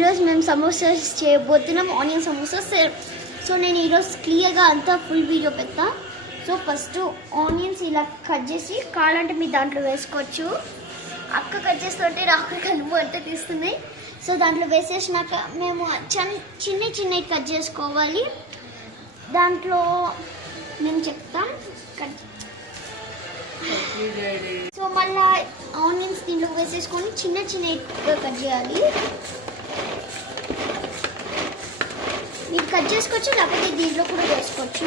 ఈరోజు మేము సమోసాస్ చేయబోతున్నాం, ఆనియన్ సమోసాస్. సో నేను ఈరోజు క్లియర్గా అంతా ఫుల్ వీడియో పెడతా. సో ఫస్ట్ ఆనియన్స్ ఇలా కట్ చేసి కావాలంటే మీరు దాంట్లో వేసుకోవచ్చు. అక్క కట్ చేస్తుంటే నాకు కలుపు అంటే తీస్తున్నాయి. సో దాంట్లో వేసేసినాక మేము చిన్న కట్ చేసుకోవాలి. దాంట్లో మేము చెప్తాం కట్. సో మళ్ళీ ఆనియన్స్ దీంట్లో వేసేసుకొని చిన్న కట్ చేయాలి. మీరు కట్ చేసుకోవచ్చు, లేకపోతే దీంట్లో కూడా వేసుకోవచ్చు.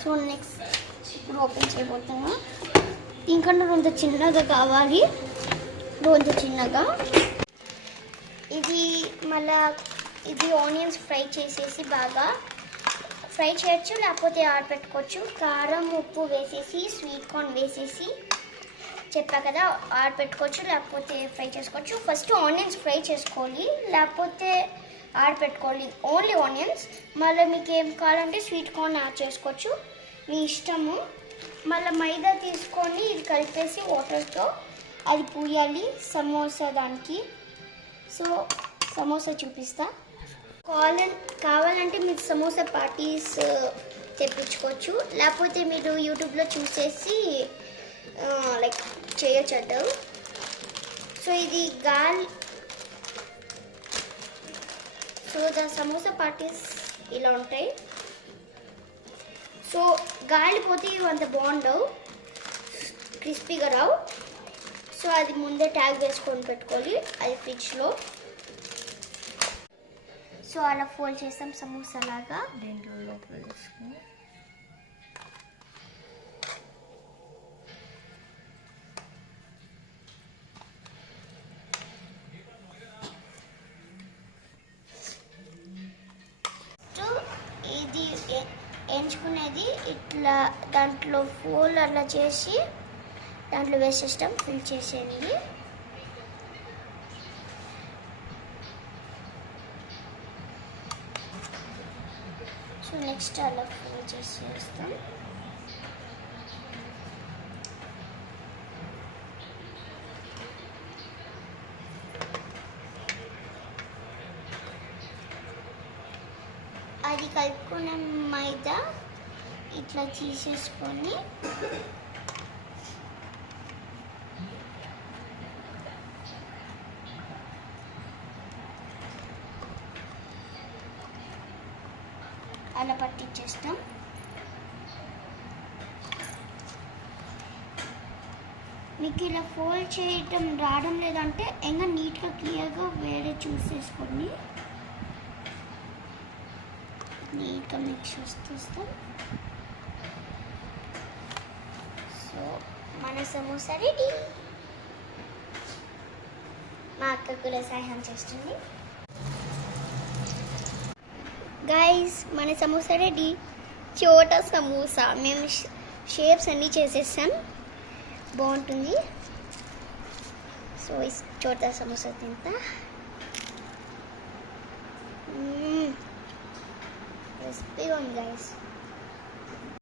సో నెక్స్ట్ ఇప్పుడు ఓపెన్ చేయబోతున్నా. దీనికన్నా కొంత చిన్నగా కావాలి, కొంత చిన్నగా. ఇది ఆనియన్స్ ఫ్రై చేసేసి బాగా ఫ్రై చేయొచ్చు, లేకపోతే ఆరబెట్టుకోవచ్చు. కారం ఉప్పు వేసేసి స్వీట్ కార్న్ వేసేసి చెప్పా కదా, ఆరబెట్టుకోవచ్చు లేకపోతే ఫ్రై చేసుకోవచ్చు. ఫస్ట్ ఆనియన్స్ ఫ్రై చేసుకోవాలి, లేకపోతే ఆరబెట్టుకోవాలి. Only onions. మళ్ళీ మీకు ఏం కావాలంటే స్వీట్ కార్న్ యాడ్ చేసుకోవచ్చు, మీ ఇష్టము. మళ్ళీ మైదా తీసుకొని ఇది కలిపేసి వాటర్తో అది పూయాలి సమోసా దానికి. సో సమోసా చూపిస్తా. కావాలంటే మీరు సమోసా పార్టీస్ తెప్పించుకోవచ్చు, లేకపోతే మీరు యూట్యూబ్లో చూసేసి లైక్ చేయొచ్చు అంటారు. సో ఇది సో ద సమోసా పార్టీస్ ఇలా ఉంటాయి. సో గాలిపోతే ఇవి అంత బాగుండవు, క్రిస్పీగా రావు. సో అది ముందే ట్యాగ్ వేసుకొని పెట్టుకోవాలి, అది ఫ్రిడ్జ్లో. సో అలా ఫోల్డ్ చేస్తాం సమోసా లాగా. దీంట్లో లోపల వేసుకుని ఇది ఎంచుకునేది ఇట్లా దాంట్లో ఫోల్డ్ అట్లా చేసి దాంట్లో వేసేస్తాం, ఫిల్ చేసేది. సో నెక్స్ట్ అలా ఫోల్డ్ చేసేస్తాం. అది కలుపుకున్న మైదా ఇట్లా తీసేసుకొని అలా పట్టించేస్తాం. మీకు ఇలా ఫోల్డ్ చేయటం రావడం లేదంటే ఇంకా నీట్గా క్లియర్గా వేరే చూసేసుకొని నీట్గా మిక్స్ చేస్తాం. సో మన సమోసా రెడీ. మా అక్క కూడా సహాయం చేస్తుంది. గైస్ మన సమోసా రెడీ. చోటా సమోసా. మేము షేప్స్ అన్నీ చేసేసాం, బాగుంటుంది. సో చోటా సమోసా తింటా. క్రిస్పీగా ఉంది గైస్.